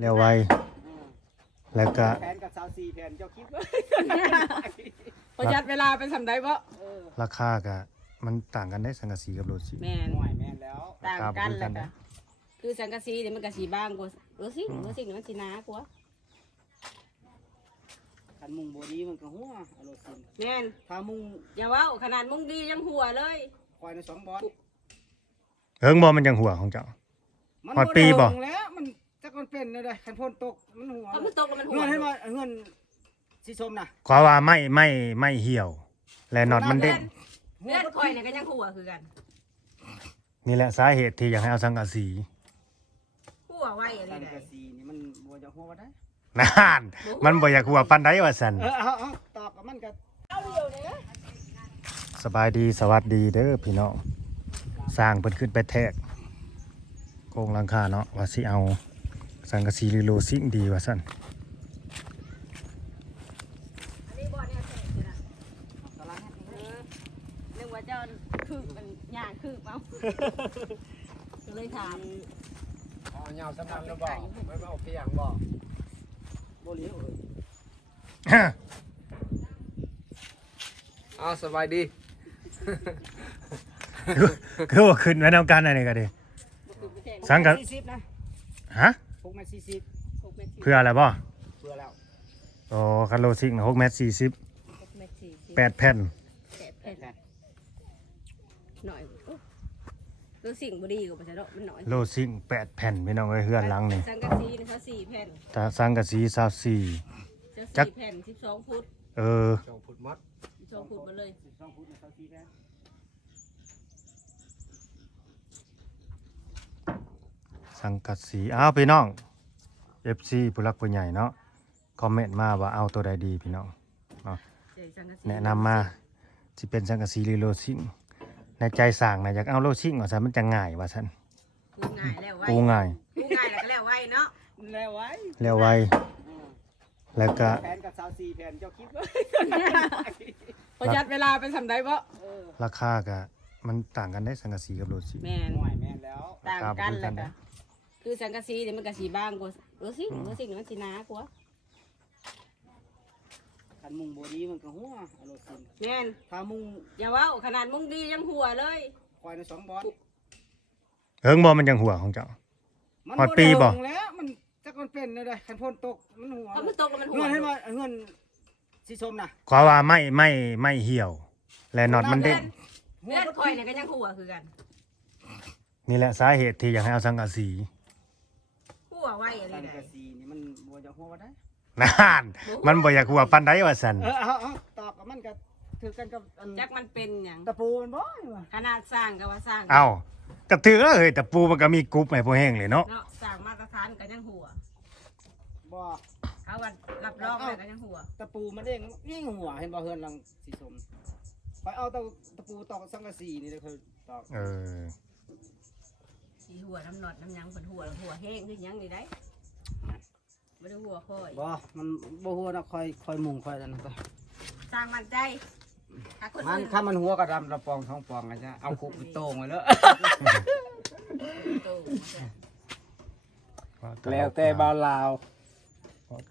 เร็วไวแล้วก็แผนกับ24แผนเจ้าคิดว่า ประหยัดเวลาเป็นสำได้บ่ ราคาก็มันต่างกันได้สังกะสีกับโลสิ แม่น หน่วยแม่นแล้ว ต่างกันแล้วก็คือสังกะสีเนี่ยมันกะสีบางกว่าสิ่งเนี่ยมันสีหนากว่า คันมุงบ่ดีมันก็หัวเอารถซิน แม่น ถ้ามุง อย่าเว้าขนาดมุงดียังหัวเลย ควายใน2บอส เฮิงบ่มันจังหัวของเจ้า มัน ฮอดปีบ่ ได้ลงแล้วมันจักมันเป็นได้คันพ่นตกมันหัว เพราะมันตกแล้วมันหัว เงินให้ว่าเงินสีส้มน่ะ ขอว่าไม่เหี่ยว และน็อตมันเด้ง เลือดคอยเนี่ยก็ยังหัวคือกัน นี่แหละสาเหตุที่อยากให้เอาสังกะสี หัวไว้อะไร สัน ได้ กะสีนี่มันบ่จะหัวได้ นานมันบ่อยากหัวปานใดว่าซั่น เอาตอบกับมันก็ สบายดีสวัสดีเด้อพี่น้องสร้างเพิ่นขึ้นไปแทกโครงหลังคาเนาะว่าสิเอาสังกะสีหรือโลซิ่งดีว่าซั่น อันนี้บ่เนี่ยแตกเลยนะนึกว่าเจ้าคือมันย่างคือเอาก็เลยถาม อ๋อยาวสำนักแล้วบ่ไม่เอาเพียงบ่ บ่เหลียวเอ้ย อ้าวสบายดี คือว่าขึ้นไว้นำกันอันนี้ก็ดี สังกะ 40นะ ฮะ 6 เมตร 40 เพื่ออะไรบ่ เพื่อแล้ว โอ้คันโลซิ่ง6 เมตร 40 8 แผ่น หน่อยรู้สิ่งบดีกว่าประชาชนมันหน่อย โลซิ่ง8 แผ่นพี่น้องเอ้ยเฮือนหลังนี่ สังกะสีนี่เขา4แผ่น ถ้าสังกะสี24 จะ จัก 4แผ่น12ฟุต เออ จงพุดมัด 12ฟุตมาเลย 2 ฟุตนะ24แพน สังกะสีอ้าวพี่น้อง FC ผู้รักผู้ใหญ่เนาะคอมเมนต์มาว่าเอาตัวใดดีพี่น้องเนาะ เดี๋ยวสังกะสี แนะนำมาสิเป็นสังกะสีหรือโลซิ่งในใจสั่งนะอยากเอาโลซิ่งว่าซั่นมันจะง่ายว่าซั่น ปูง่ายแล้วไว้ ปูง่าย ปูง่ายแล้วก็แล้วไว้เนาะ แล้วไว้ แล้วไวแล้วก็ แผนกับ24แผนเจ้าคิดว่า ประหยัดเวลาเป็นสำได้บ่ ราคาก็มันต่างกันได้สังกะสีกับโลซิ่ง แม่น หน่วยแม่นแล้ว ต่างกันแล้วก็คือสังกะสีเนี่ยมันกะสีบางกว่าสิ่งเนี่ยมันสีหนากว่า คันมุงบ่ดีมันก็หัวเอารถซิน แม่น ถ้ามุง อย่าเว้าขนาดมุงดียังหัวเลย ควายใน2บอส เฮิงบ่มันจังหัวของเจ้า มัน ฮอดปีบ่ ได้ลงแล้วมันจักมันเป็นได้คันพ่นตกมันหัว เพราะมันตกแล้วมันหัว เงินให้ว่าเงินสีส้มน่ะ ขอว่าไม่เหี่ยว และน็อตมันเด้ง เลือดคอยเนี่ยก็ยังหัวคือกัน นี่แหละสาเหตุที่อยากให้เอาสังกะสี หัวไว้อะไร สัน ได้ กะสีนี่มันบ่จะหัวได้ นานมันบ่อยากหัวปานใดว่าซั่น เอาตอบกับมันก็ถือกันกับอัน จักมันเป็นอย่าง ตะปูมันบ่ ขนาดสร้างก็ว่าสร้าง เอ้าก็ถือเอ้ยแต่ปูมันก็มีกรุ๊ปให้พวกแห้งเลยเนาะ เนาะสร้างมาตรฐานก็ยังหัว บ่ เขาว่ารับรองเลยก็ยังหัว ตะปูมันเองยิ่งหัวเห็นบ่เฮือนหลังสีส้มไปเอาตะปูตอกสังกะสีนี่เลยคือตอก เออ สีหัวน้ำหนอดน้ำหยังเป็นหัวแล้วหัวแห้งคือหยังนี่ได้ไม่ได้หัวค่อย บ่มันบ่หัวนะค่อยมุงค่อยนั่นไป สร้างมันใจถ้าคน มัน อื่น ถ้ามันหัวกระดำระปองท้องปองกันจ้ะเอาคุกไปโต่งไว้เลย โต แล้วแต่บ่าวลาว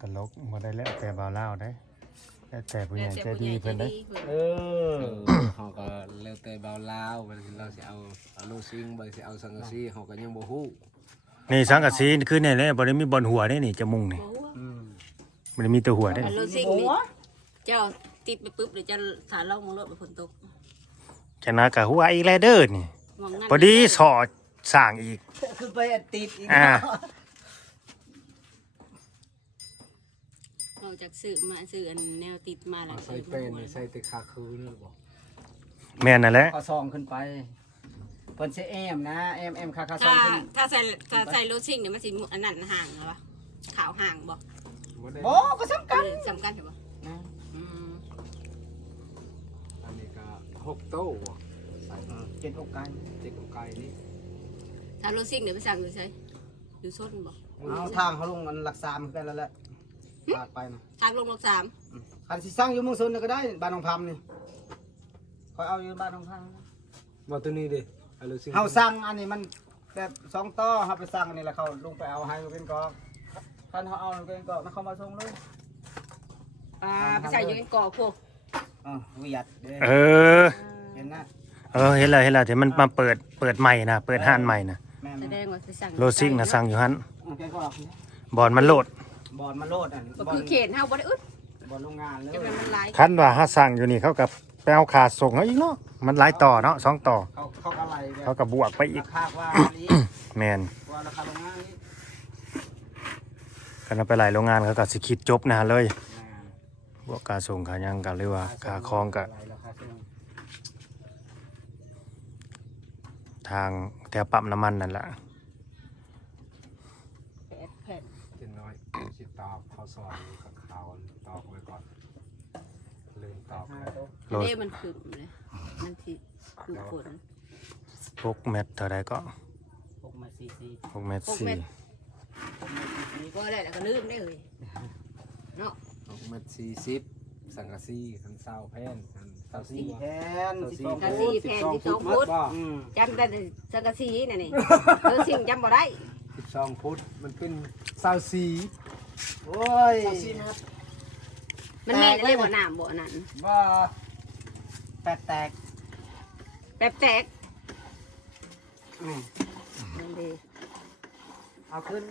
ตลกบ่ได้แล้วแต่บ่าวลาวได้แล้วแต่ผู้ใหญ่ใจดี ใจ เพิ่นได้ ดีเพิ่น เออ เขาก็เร็วแต่เบาลาวมันเราสิเอาโลซิงบ่สิเอาสังกะสีเขาก็ยังบ่ฮู้ นี่สังกะสีคือนี่แหละบ่ได้มีบนหัวได้นี่จะมุงนี่ โอ้ อืม บ่ได้มีแต่หัวได้ อันโลซิ่งนี่เจ้าติดไปปุ๊บเดี๋ยวจะสารล่องมองรถไปฝนตก ชนะก็หัวอีกแล้วเด้อนี่ มองงั้น พอดีสอดสร้างอีก คือไปอัดติดอีก อ่า นอกจากซื้อมาซื้ออันแนวติดมาแล้ว ใส่เป็นใส่แตะคาคือนี่บ่ แม่นนั่นแหละ ก็ซองขึ้นไปเพิ่นสิแอมนะแอมค่าซอ ถ้าง ขึ้น ถ้าใส่โลซิ่งเนี่ยมันสิอันนั้นห่างเหรอวะขาวห่างบ่ บ่ได้ บ่ก็สำคัญ สำคัญเหรอบ่ นะ อืม อันนี้ก็6โต๊ะใส่ เจ็ดอกไก่ เจ็ดไก่นี่ ถ้าโลซิ่งเนี่ยไปสั่งอยู่ใช่อยู่ส้นบ่ เอาทางเขาลงกันหลัก3คือกันแล้วแหละปาดไปนะ ทางลงรถ3 คันสิสร้างอยู่เมืองชนก็ได้บ้านหนองพำนี่คอยเอาอยู่บ้านหนองพำ บ่ตัวนี้ดิเอาโลซิง เฮาสร้างอันนี้มันแบบ2ต่อเฮาไปสร้างอันนี้แล้วเขาลงไปเอาให้เป็นกอง ท่านเขาเอาเกงเกาะมาเข้ามาส่งเลย ไปใส่อยู่ในกรอบพวก เวียดเด้ เออ เห็นนะ เห็นแล้วที่มันมาเปิดใหม่นะเปิดห้านใหม่นะ แม่ แสดงว่าสิสั่ง โลซิ่งนะสั่งอยู่หั่น เกงเกาะ บอลมันโหลด บอลมาโลดอ่ะ ก็คือเขตเฮาบ่ได้อึด บอลโรงงานเลย จะเป็นมันหลาย คันว่าถ้าสั่งอยู่นี่เขากับไปเอาขาส่งเขาอีกเนาะมันหลายต่อเนาะ2ต่อ เขาอะไรแบบ เขากับบวกไปอีก ราคาว่านี้ แมน ว่าราคาโรงงานนี้ คันเอาไปหลายโรงงานเขาก็สิคิดจบนะเลยบวกค่าส่งค่าหยังกันหรือว่าค่าคลองกับทางแถวปั๊มน้ำมันนั่นแหละ แผ่น กินน้อยคิดตอกข้าวซอยกับข้าวตอกไว้ก่อนลืมตอกเลย โล เด้มันขึ้นเลยมันสิคือฝน 6 เม็ดเท่าไรก็ 6 เมตร cc 6 เม็ด 6 เม็ดก็ได้แล้วก็ลืมได้เลยเนาะ 40สังกะสีคันเศร้าแพนคันเศร้าซี่ 4แผ่น สังกะสีแผ่น12ฟุตจำได้สังกะสีน่ะนี่สิ่งจำบ่ได้ 12ฟุตมันเป็นเศร้าสี โอ้ย มันแม่นเลยบ่น้ำบ่นั่น ว่าแปดแตก แป๊บแตกนั่นดี เอาขึ้น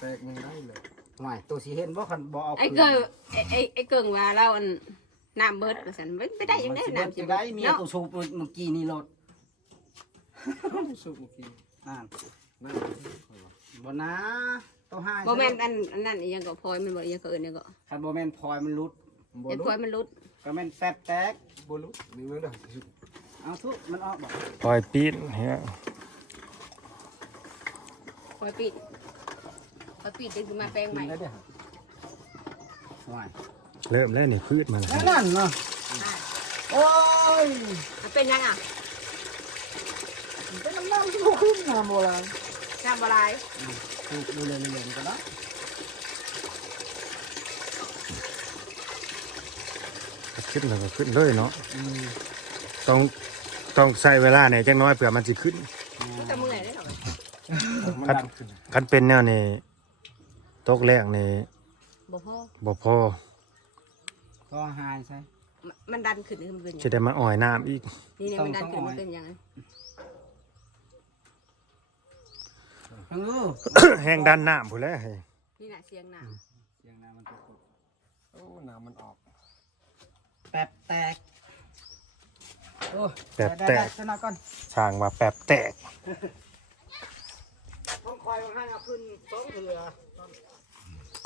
แตกยังได้เลย หน่อยตัวสีเห็นว่าคันบ่เอา ไอ้เกิงไอ้เกิงว่าเราอันน้ำเบิดว่าซั่นไปได้ยังได้น้ำสิ จะ เบิ ได้ ด มี เนาะ ตัวสูบเมื่อกี้นี่รถ สุกเมื่อกี้ นั่น นั่น บ่นะตัวห้า บ่แม่นอันนั้นอีหยังก็พลอยมันบ่อีหยังก็เอิ้นเนี่ยก็ คันบ่แม่นพลอยมันรุด เห็นพลอยมันรุด ก็แม่นแฟบแตก บลุนี่มันเด้อ เอาทุกมันออกบ่ ปล่อยปีนเฮ้ย พลอยปิดดึงมาแปลงใหม่ ได้เด้อ หน่อย เริ่มแล้วนี่พืชมัน นั่นเนาะโอ้ย มันเป็นยังอ่ะ เป็นน้ำน้ำที่บ่ขึ้นนะโบราณ น้ำบ่หลาย ดูเลยๆกันเนาะ ขึ้นแล้วก็ขึ้นเลยเนาะต้องใช้เวลาเนี่ยจังน้อยเผื่อมันสิขึ้น มันจะเมื่อยได้หรอ มันดังขึ้น คันเป็นแนวนี่ตกแรกนี่ บ่พอ บ่พอ ก็หายใช่ มันดันขึ้นมันเป็นยัง จะได้มาอ่อยน้ำอีก นี่เนี่ยมันดันขึ้นมันเป็นยังไง แห้งดันน้ำผู้นแหล้ว นี่น่ะเสียงน้ำ เสียงน้ำมันตก โอ้น้ำมันออก แปบแตกโอ้ แปบแตก ชนะก่อน ช่างว่าแปบแตก ต้องคอยมาให้เอาขึ้น2เถื่อ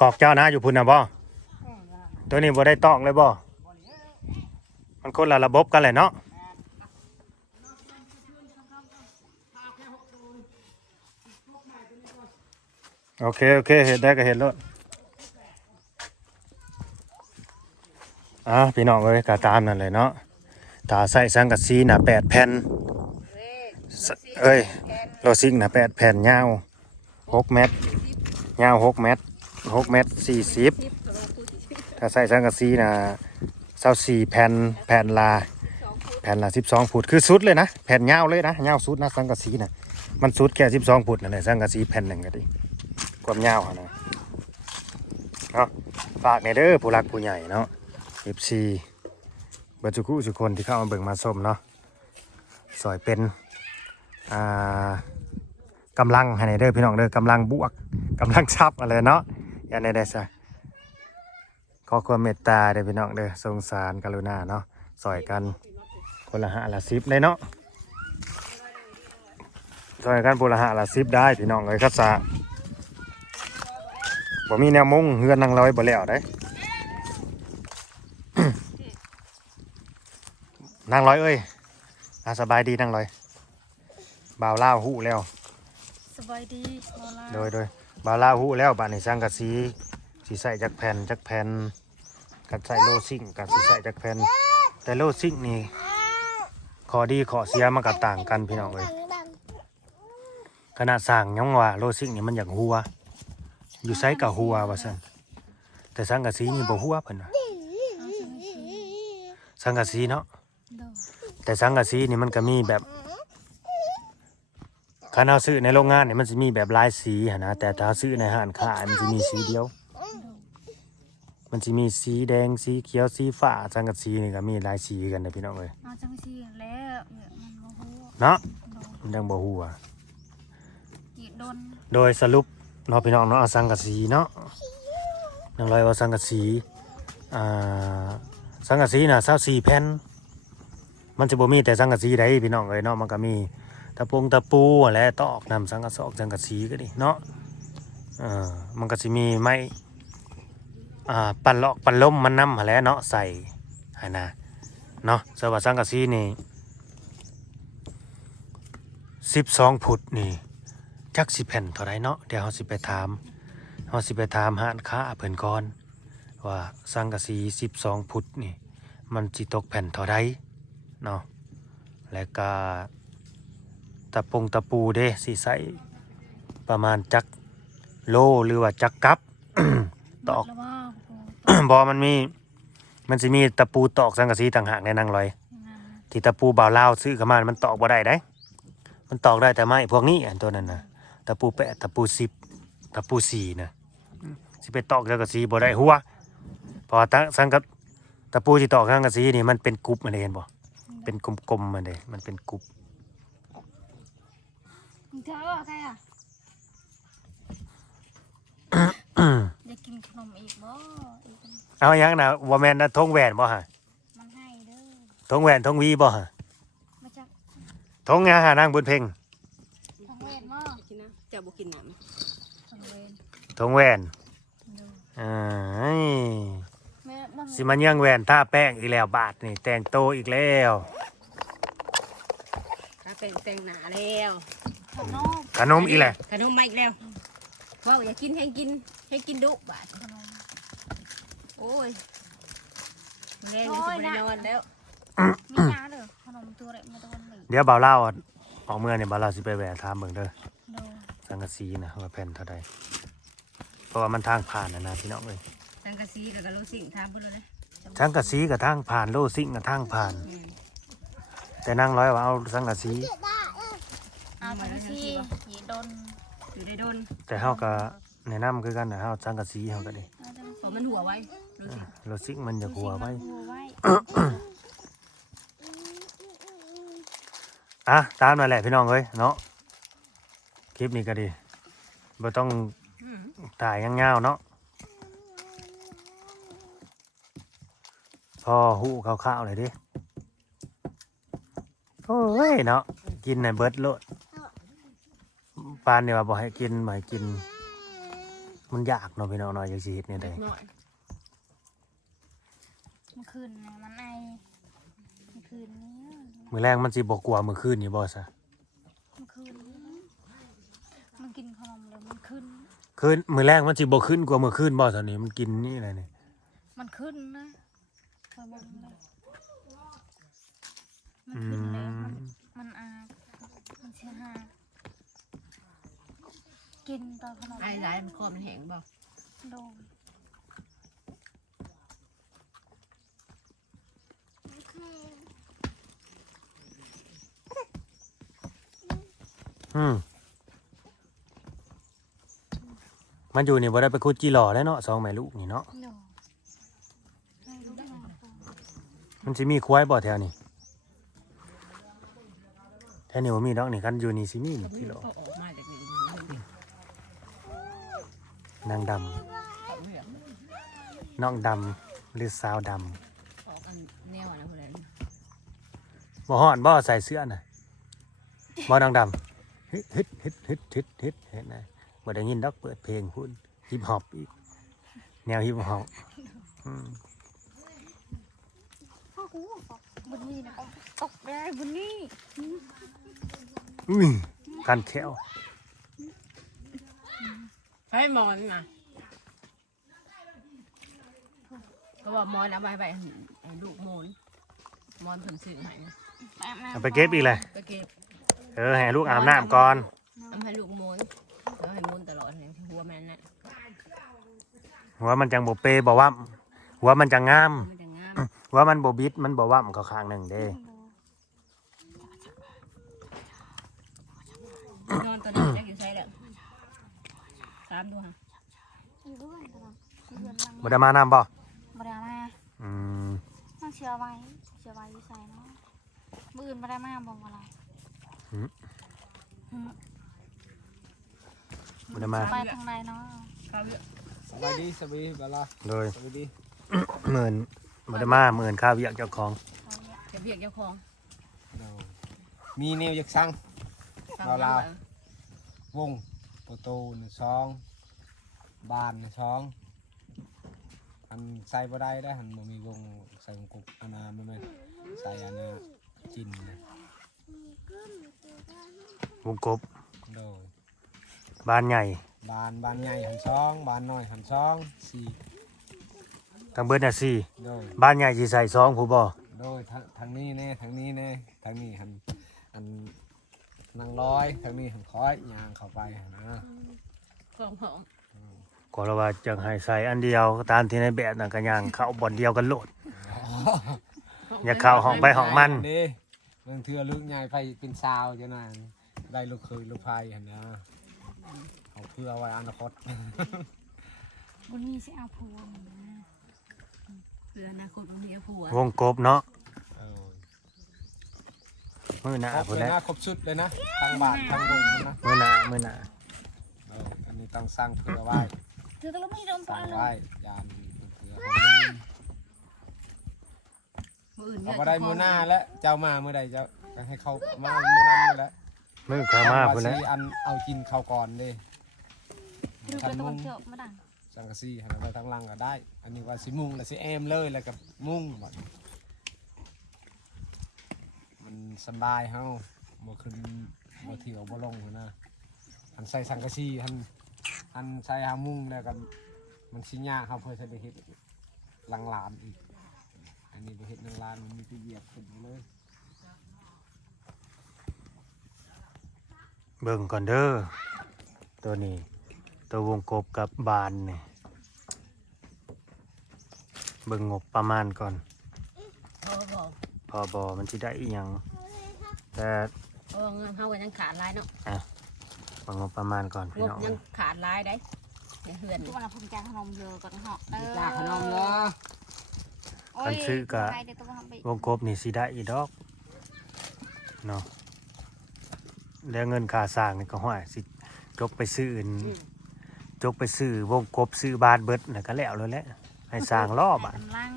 ก อกเจ้านะอยู่พุ่นนะบ่ตัวนี้บ่ได้ตอกเลยบ่มันคนละระบบกันแหละเนาะโอเคเห็นได้ก็เห็นแล้วพี่น้องเอ้ยก็ตามนั่นเลยเนาะถ้าใส่สังกะสีน่ะ8 แผ่นโลซิงน่ะ8 แผ่นยาว6 เมตรยาว6 เมตร6 เมตร 40ถ้าใส่สังกะสีน่ะ24 แผ่นละ12 ฟุตคือสุดเลยนะแผ่นยาวเลยนะยาวสุดนะสังกะสีน่ะมันสุดแค่12 ฟุตนั่นแหละสังกะสีแผ่นหนึ่งก็ดีความยาวอะนะเนาะฝากในเด้อผู้รักผู้ใหญ่เนาะ FC บัจจุกุสุคนที่เข้ามาเบิ่งมาชมเนาะสอยเป็นกำลังให้ในเด้อพี่น้องเด้อกำลังบวกกำลังชับอะไรเนาะอย่าในได้ซะขอความเมตตาเด้อพี่น้องเด้อสงสารกรุณาเนาะสอยกันคนละ5 ละ 10เลยเนาะสอยกันคนละ5 ละ 10ได้พี่น้องเอ้ยคัดซะบ่มีแนวมุงเฮือนนางร้อยบ่แล้วได้ นางร้อยเอ้ยสบายดีนางร้อยบ่าวล่าวหู้แล้ว สบายดีบ่ล่ะ โดยบ่าวล่าวหู้แล้วบ้านในสังกะสีสีใส่จักแผ่นกัดใส่โลซิ่งกัดสีใส่จักแผ่นแต่โลซิ่งนี่ข้อดีข้อเสียมันก็ต่างกันพี่น้องเอ้ยขนาดสร้างยังว่าโลซิ่งนี่มันอยากหัวอยู่ไซกับหัวว่าซั่นแต่สังกะสีนี่บ่หัวเพิ่นว่าสังกะสีเนาะ โด แต่สังกะสีนี่มันก็มีแบบ คันเอาซื้อในโรงงานเนี่ยมันจะมีแบบหลายสีหั่นนะแต่ถ้าซื้อในห้างขายมันจะมีสีเดียว มันจะมีสีแดงสีเขียวสีฟ้าสังกะสีนี่ก็มีหลายสีกันนะพี่น้องเอ้ย เอาจังซี่แล้วเนี่ยมันบ่ฮู้ เนาะ โดน มันยังบ่ฮู้อ่ะ จีโดน โดยสรุปเนาะพี่น้องเนาะเอาสังกะสีเนาะยังลอยว่าสังกะสีสังกะสีน่ะ24แผ่นมันจะบ่มีแต่สังกะสีใดพี่น้องเอ้ยเนาะมันก็มีตะปูและตอกนำสังกะสอกสังกะสีก็ดิเนาะมันก็สิมีไม้ปั่นเลาะปั่นล้มมันนำหั่นแหละเนาะใส่หั่นนะเนาะสวัสดิ์สังกะสีนี่12ฟุตนี่จักสิแผ่นเท่าไรเนาะเดี๋ยวเฮาสิไปถามห้านค้าเพิ่นก่อนว่าสังกะสี12ฟุตนี่มันสิตกแผ่นเท่าไรเนาะและก็ตะปูเด้สิใส่ประมาณจักโลหรือว่าจักกับ ตอก แล้วว่า บอมันสิมีตะปูตอกสังกะสีต่างหากในนางลอย นั่น ที่ตะปูบ่าวลาวซื้อเข้ามามันตอกบ่ได้ได้มันตอกได้แต่ไม้พวกนี้อันตัวนั้นนะตะปูแปะตะปู10ตะปู4นะสิไปตอกสังกะสีบ่ได้หัวเพอตะปูที่ตอกสังกะสีนี่มันเป็นกรุ๊ปมันเห็นบ่เป็นกลมๆมันเด้มันเป็นกรุ๊ป มึงเธอใครอ่ะอยากกินขนมอีกบ่อีก เอาหยังนะบ่แม่นนะทงแหวนบ่ฮะ มันให้เด้อ ทงแหวนทงวีบ่ฮะ มาจาก ทงงาหานางบุญเพ็ง ทางเวทมา กินนะเจ้าบ่กินน้ ทางเวท ทงแหวน ดู ย แม่มัน สิมันยังแหวนท่าแป้งอีกแล้วบาทนี่แต่งโตอีกแล้ว ำถ้าแต่งหน้าแล้ว ขนม ขนมอีกแหละ ขนมมาอีกแล้วว้าวอย่ากินให้กินดุบาด ขนม โอ้ยแรงจะไปนอนแล้ว มียาเด้อขนมตัวเล็กมาโดนหนี เดี๋ยวบ่าวเล่าออกเมื่อเนี่ยบ่าวเล่าสิไปแหวนถามเบิ่งเด้อ ดู สังกะสีนะว่าแผ่นเท่าใดเพราะว่ามันทางผ่านนะพี่น้องเอ้ย สังกะสีแล้วก็ลูกสิ่งทำไปเลยนะ สังกะสีกับทางผ่านโลซิ่งกับทางผ่าน แม่น แต่นั่งร้อยว่าเอาสังกะสี เอาจังซี่จีโดน อยู่ได้โดน แต่เฮาก็แนะนำคือกันนะเฮาสังกะสีเฮาก็ได้ เอาจัง พอมันหัวไว้ลูกสิ่ง โลซิ่งมันจะหัวไว้ หัวไว้ อ่ะตามนั่นแหละพี่น้องเอ้ยเนาะคลิปนี้ก็ดีบ่ต้อง อืม ถ่ายยาวๆเนาะพอหูข้าวๆเลยดิโอ้ยเนาะกินในเบิดโลดปานเนี่ยว่าบ่ให้กินบ่ให้กิน มันยากเนาะพี่น้องเนาะอย่างสิเฮ็ดเนี่ยได้ หน่อย เมื่อคืนน่ะมันไอเมื่อคืนนี้ มื้อแรงมันสิบ่กลัวมื้อคืนนี่บ่ซะ เมื่อคืนนี้มันกินขนมเลยมันขึ้น คืนมื้อแรงมันสิบ่ขึ้นกว่ามื้อคืนบ่ตอนนี้มันกินนี่อะไรนี่ มันขึ้นนะคอยบอกเลยมัน อื ขึ้นเลย ม มันอามันเสียหายกินตอนขนม ไอ้ร้ายมันคอมันแห้งบ่ โดน มันอยู่นี่บ่ได้ไปขุดจีหล่อแล้วเนาะสองแม่ลูกนี่เนาะ โดนให้ลูกน้อง มันสิมีควายบ่แถวนี้แถวนี้บ่มีดอกนี่คันอยู่นี่สิมีนี่จีหล่อ เขาออกมาจากนี่ นางดำ เขาไม่อยาก น้องดำหรือสาวดำ ออกอันแนวอะไรพวกนั้น บ่ฮ้อนบ่ใส่เสื้อน่ะบ่นางดำฮึดเห็นไหมบ่ได้ยินดอกเปิดเพลงพุ่นฮิปฮอปอีกแนวฮิปฮอป พ่อกูบนนี้นะตกได้บนนี้ กันแขว ให้มอนนะก็บอกมอนเอาไปให้ลูกมอนผลสื่อให้ เอาไปเก็บอีกเลย ไปเก็บ ให้ลูกอาบน้ำก่อน เอาให้ลูกมอนแล้วให้มอนตลอดให้หัวมันน่ะ หัวมันจังบ่เปบ่ว่ำหัวมันจังงาม มันจะงาม หัวมันบ่บิดมันบ่ว่ำเข้าข้างหนึงเด้ นอน ตามดูฮะ อยู่ด้วยนะครับอยู่เรือนหลัง บ่ได้มานำบ่ บ่ได้มา อืม ต้องเชื่อไว้อยู่ใส่เนาะมื้ออื่นบ่ได้มาบ่อะไร บ่ได้มา ไปทางใดเนาะ ข้าวเยอะ สบายดีสบายดีบาลา โดย สบายดี หมื่นบ่ได้มาหมื่นค่าเวียกเจ้าของ เก็บเพียกเจ้าของ มีแนวอยากสั่ง ฟัง เอา แล้ ลาว ว วงประตู1 2บ้าน1 2อันใส่บ่ได้ได้หันบ่มีวงใส่วงกบอันน่ะมันไม่ใส่อันน่ะจินนะ วงกบ โดย บ้านใหญ่ บ้านใหญ่หัน2บ้านน้อยหัน2 4 ทางเบิดน่ะสี่ โดย บ้านใหญ่สิใส่ซองผู้บ่ โดยทางนี้แน่ทางนี้แน่ทางนี้หันอันนางร้อยทางนี้หันคอยยางเข้าไปหั่นนะ ของของ ก็เราว่าจังให้ใส่อันเดียวตามที่ในแบบนั่นก็ย่างเข้าบ่อนเดียวกันโลด อย่าเข้าห้องไปห้องมัน เด้บางเทื่อลูกใหญ่ไปเป็นสาวจังนั้นได้ลูกเคยลูกไผหั่นนะเอาเพื่อไว้อนาคต บุญมีสิเอาผัวนะ เพื่ออนาคตของเมียผัว วงกบเนาะ เออ มื้อหน้า ครบ พุ่น เลย แหละ นะครบชุดเลยนะทั้งบาททั้งวงนะ มื้อหน้า เอออันนี้ต้องสร้างเพื่อไว้ เธอต้องไม่โดน ส ป ร้า ลาง เล ไว้ ย ยามเพื่อเขาลืม มืออื่น เอาบ่ได้มื้อหน้าแล้วเจ้ามาเมื่อใดเจ้าก็ให้เขามามื้อนั้นนั่นแหละ มื้อเข้ามาพุ่นแหละ อันเอากินข้าวก่อนเด้ ดูไปตะวันเจาะมาดัง สังกะสีให้ไปทางหลังก็ได้ อันนี้ว่าสิมุงแล้วสิแอมเลยแล้วกับมุงบัดมันสบายเฮาบ่ขึ้นบ่เที่ยวบ่ลงหั้นนะอันใส่สังกะสีอันใส่หามุงแล้วก็มันสิยากเฮาเพื่อจะได้เฮ็ดหลังลานอีก อันนี้บ่เฮ็ดหลังลานมันมีที่เหยียบขึ้นเลย เบิ่งก่อนเด้อตัวนี้ตัววงกบกับบานนี่เบิ่งงบประมาณก่อน พอบอก พอบอมันสิได้อีหยังแต่ เออเงินเฮาก็ยังขาดหลายเนาะ เบิ่งงบประมาณก่อน ง พี่ บ น้อง ยังขาดหลายได้ในเฮือน ทุกวันเราพุ่งแกงขนมเยอะกันเหาะ ลาขนมเยอะ คันซื้อก็ ไปเดี๋ยวต้องทำไป วงกบนี่สิได้อีดอกเนาะแล้วเงินค่าสร้างนี่ก็ห้อยสิจกไปซื้ออื่นจกไปซื้อวงกบซื้อบานเบิดน่ะก็แล้วเลยแหละให้สร้างรอบอ่ะ กำลัง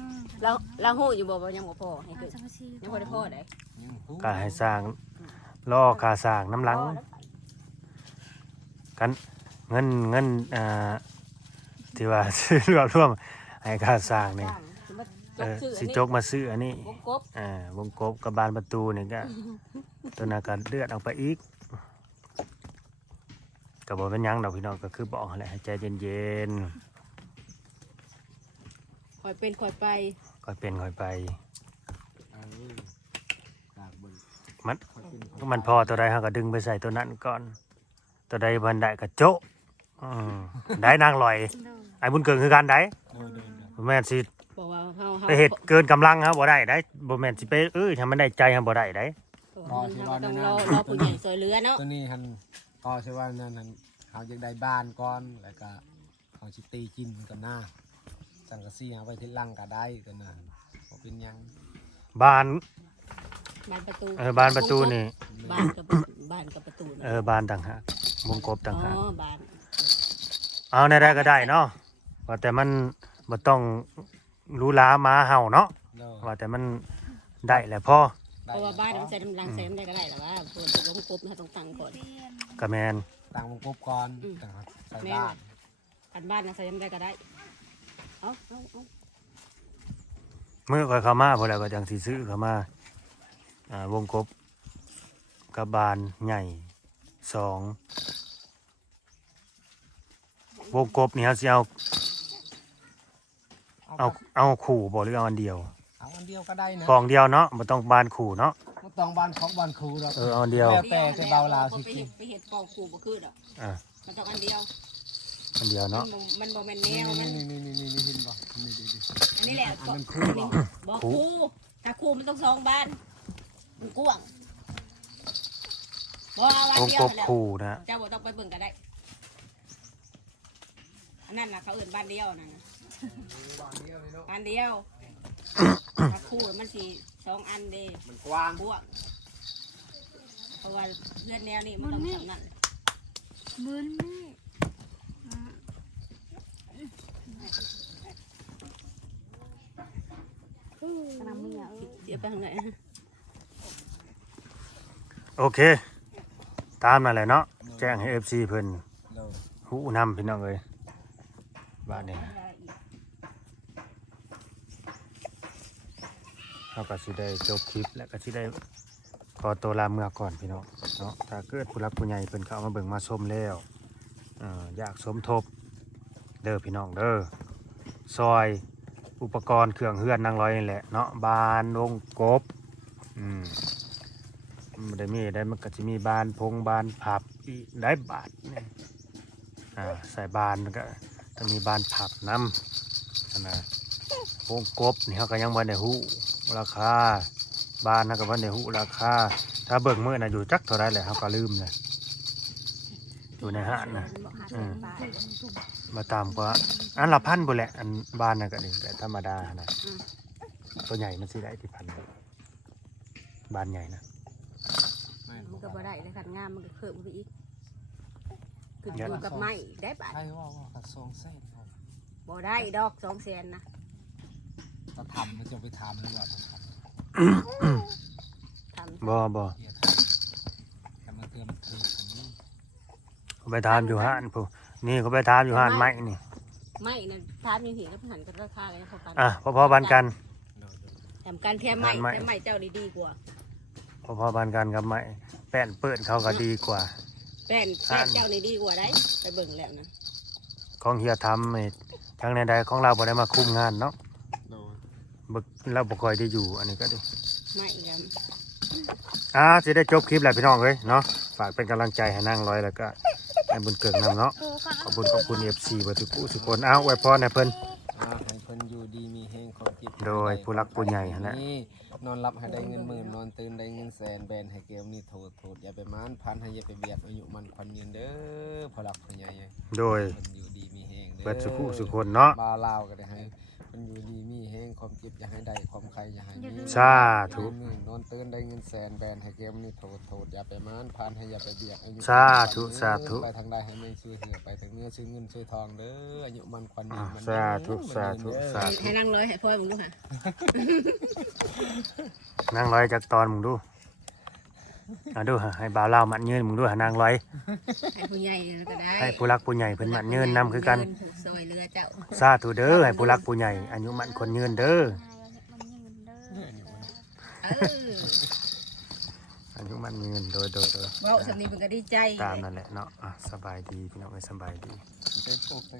เราฮู้อยู่บ่ว่ายังบ่พอให้ เอา เกิด สังกะสี ยังบ่ได้พอได้ ยังหู ก็ให้สร้างล่อค่าสร้างน้ำหลังกันเงินที่ว่า ซื้อรวบรวมให้ค่าสร้างนี่สิจกมาซื้ออันนี้ วงกบ วงกบกับบานประตูนี่ก็ ตัวนั้นก็เลือดออกไปอีกก็บอกเป็นหยังดอกพี่น้องก็คือบอกอะไรให้ใจเย็น ค่อยเป็นค่อยไป ๆค่อยเป็นค่อยไป จากเบิ่ง มันพอตัวใดเขาก็ดึงไปใส่ตัวนั้นก่อน ตัวใดบันไดก็โจ๊ะได้นางลอยไอ้บุญเกิงคือการได้ เดิน บ่แม่นสิ บอกว่าเฮา ไปเฮ็ดเกินกำลังครับบ่ได้ได้บ่แม่นสิไปทำมันได้ใจครับบ่ได้ได้ ต้องรอผู้ใหญ่ช่วยเหลือเนาะ ตัวนี้หันก็ใช่ว่านั่นหันเขาอยากได้บ้านก่อนแล้วก็เขาสิตีกินกันหน้าสังกะสีเอาไว้ที่หลังก็ได้ตัวนั้นบ่เป็นหยัง บ้าน บานประตู บ้านประตูนี่ บ้านกับประตู บ้านต่างหากวงกบต่าง อ๋อ หาก บ้าน เอาในได้ก็ได้เนาะว่าแต่มันบ่ต้องหรู้ลาหมาเห่าเนาะ เด้อ ว่าแต่มันได้แหละพอ เพราะว่าบ้านมันใส่น้ำลังใส่น้ำได้ก็ได้แต่ว่าเพิ่นจะลงกบนะต้องตั้งก่อน เปลี่ยน กะแมน ตั้งวงกบก่อนต่างหากใส่บ้าน อันบ้านนะใส่น้ำได้ก็ได้เอา เมื่อก่อยเข้ามาพอแล้วก็จังสิซื้อเข้ามาวงกบกับบานใหญ่2วงกบนี่เฮาสิเอาขู่บ่หรือเอาอันเดียว เอาอันเดียวก็ได้นะ กองเดียวเนาะบ่ต้องบานขู่เนาะ บ่ต้องบ้านของบ้านครูดอก เอาอันเดียว แต่เบาลาวสิกิน ไปเห็ดกองขู่บ่คือดอก อ่ะ มันต้องอันเดียว อันเดียวเนาะ มันบ่แม่นแนวมัน นี่เห็นบ่นี่ดิ อันนี้แหละ อันนั้นครูบ่ บ่คู่ถ้าคู่มันต้องสองบ้านมันกว้างบ่เอาอัน วง เดีย ก ว บขู่นะ เจ้าบ่ต้องไปเบิ่งก็ได้ นั่นน่ะเขาเอื่นบ้านเดียวน่ะ บ้านเดียวเลยเนาะ บ้านเดียวถ้าคู่มันสิ2 อันเด้ มันกว้าง บวกเพราะว่าเพื่อนแนวนี้มันต้องทำนั่น มืนนี่ กำลังมึงอ่ะ เดี๋ยวไปทางไหน โอเค ตามนั่นแหละเนาะแจ้งให้ FC เพิ่น โดย หูนำพี่น้องเอ้ยบ้านนี้เราก็สิได้จบคลิปและก็สิได้ขอตัวลาเมื่อก่อนพี่น้องเนาะถ้าเกิดผู้รักผู้ใหญ่เพิ่นเข้ามาเบิ่งมาชมแล้วอยากสมทบเด้อพี่น้องเด้อซอยอุปกรณ์เครื่องเฮือนนางร้อยนี่แหละเนาะบานวงกบมันได้มีได้มันก็จะมีบานพงบานผับอีกได้บาทนี่ใส่บานก็จะมีบานผับน้ำนะวงกบนี่เขาก็ยังบ่ได้ฮู้ราคาบานเขาก็บ่ได้ฮู้ราคาถ้าเบิ่งมื้อน่ะอยู่จักเท่าไรแหละเขาก็ลืมเลยอยู่ในห้างนะมาตามกว่าอันละพันบ่แหละอันบานน่ะก็ดีแต่ธรรมดานะตัวใหญ่มันสิได้ที่พันบานใหญ่นะ แม่น มันก็ บ่ บ่ ได้ ได้เลยคันงามมันก็เพิ่มไปอีกขึ้นอยู่กับไม้ได้บาท ใช่ว่าก็2เส้นครับ บ่ได้ดอก200,000นะ ถ้าทำมันจะไปทำหรือว่าต้องท ทำ บ่ ำเฮียทำแต่มันเตือนมันถือกันนี่ เขาไปทามอยู่ห้านผู้นี่เขาไปทามอยู่ห้านไม้นี่ ไม่นะทามยังเห็นก็หันกันราคาเลยนะพอกัน พอๆบานกัน โดย ทำการแค่ไม้ ไม้ แค่ไม้เจ้าดีกว่า พอๆบานกันกับไม้แป้นเปิดเขาก็ดีกว่า แป้นเจ้านี่ดีกว่าได้ไปเบิ่งแล้วนะ ของเฮียทำนี่ทางใดๆของเราบ่ได้มาคุมงานเนาะ โดย บึกเราบ่ค่อยได้อยู่อันนี้ก็ดี ไม่กัน จะได้จบคลิปแหละพี่น้องเลยเนาะฝากเป็นกำลังใจให้นั่งร้อยแล้วก็ให้บุญเกิงนำเนาะขอบคุณ FC เบอร์ทุกคนอวยพรให้เพิ่น ให้เพิ่นอยู่ดีมีแห้งของจิต โดยผู้รักผู้ใหญ่หั่นแหละ นอนหลับให้ได้เงินหมื่นนอนตื่นได้เงินแสนแบนให้เกมนี่โทษอย่าไปมานพันให้อย่าไปเบียดอายุมันควันเงินเด้อผู้รักผู้ใหญ่ โดย เพิ่นอยู่ดีมีแห้งเด้อ เบิดสุคนเนาะ บ่าวลาวก็ได้ให้เพิ่นอยู่ดีมีแห้งความเจ็บอย่าให้ได้ความใครอย่าให้มี สาธุ นอนตื่นได้เงินแสนแบนให้เกมนี่โทษอย่าไปมานพันให้อย่าไปเบียดอายุ สาธุสาธุ ไปทางใดให้มันช่วยเหลือไปทางเนื้อช่วยเงินช่วยทองเด้ออายุมันควันยืนมัน สาธุสาธุสาธุ ให้นั่งร้อยให้พ่อมึงดูค่ะ นั่งร้อยจากตอนมึงดูดูฮะให้บ่าวเล่ามันยืนมึงดูหานางร้อย ให้ผู้ใหญ่ก็ได้ ให้ผู้รักผู้ใหญ่เพิ่นมันยืนนำคือกัน ซอยเรือเจ้า สาธุเด้อให้ผู้รักผู้ใหญ่อายุมันคนยืนเด้อ มันยืนเด้อ เออ อายุมันยืนโดย เว้าสำนีมันก็ดีใจ ตามนั่นแหละเนาะสบายดีพี่น้องสบายดี เป็นปกติ